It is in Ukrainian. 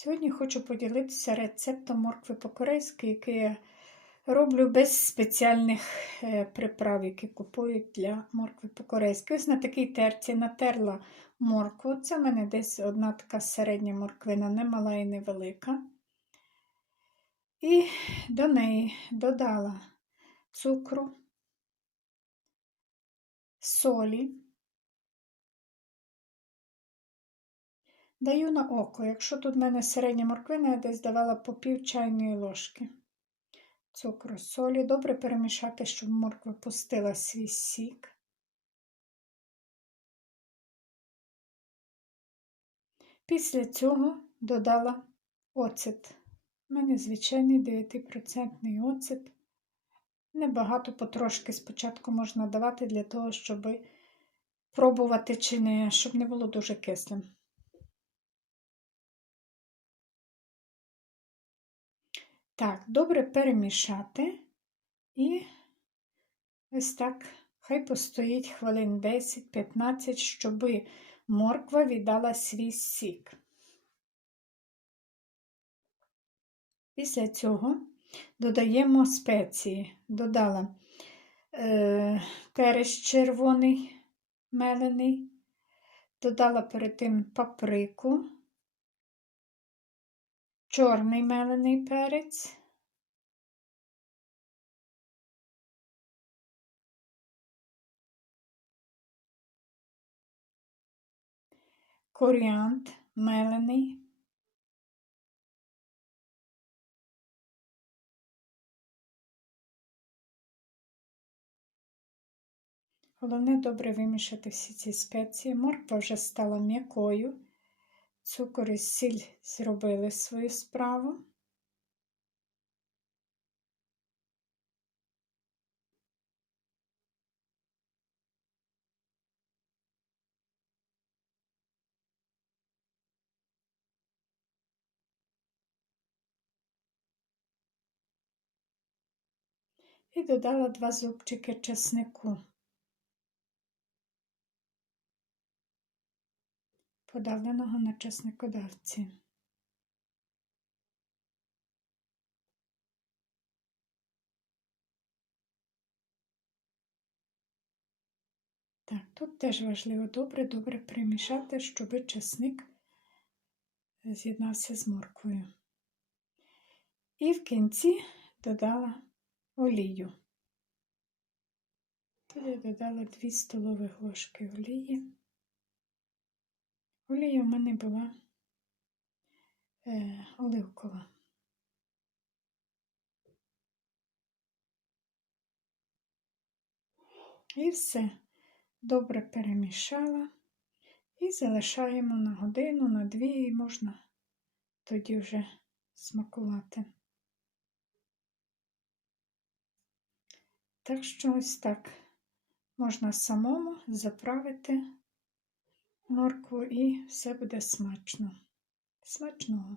Сьогодні хочу поділитися рецептом моркви по-корейськи, який я роблю без спеціальних е, приправ, які купують для моркви по-корейськи. Ось на такій терці натерла моркву. Це в мене десь одна така середня морквина, не мала і не велика. І до неї додала цукру, солі. Даю на око. Якщо тут в мене середня морквина, я десь давала по пів чайної ложки цукру, солі. Добре перемішати, щоб морква пустила свій сік. Після цього додала оцет. У мене звичайний 9% оцет. Небагато потрошки спочатку можна давати для того, щоб пробувати чи не, щоб не було дуже кислим. Так, добре перемішати і ось так, хай постоїть хвилин 10-15, щоб морква віддала свій сік. Після цього додаємо спеції. Додала е, перець червоний мелений, додала перед тим паприку чорний мелений перець, коріант мелений, Головне добре вимішати всі ці спеції. Морква вже стала м'якою. Цукор і сіль зробили свою справу. І додала два зубчики чеснику. Подавленого на чесникодавці. Так, тут теж важливо добре-добре примішати, щоб чесник з'єднався з морквою. І в кінці додала олію. Тут я додала 2 столових ложки олії. Олія в мене була е, оливкова. І все добре перемішала і залишаємо на годину, на дві, і можна тоді вже смакувати. Так що ось так можна самому заправити моркву і все буде смачно. Смачного!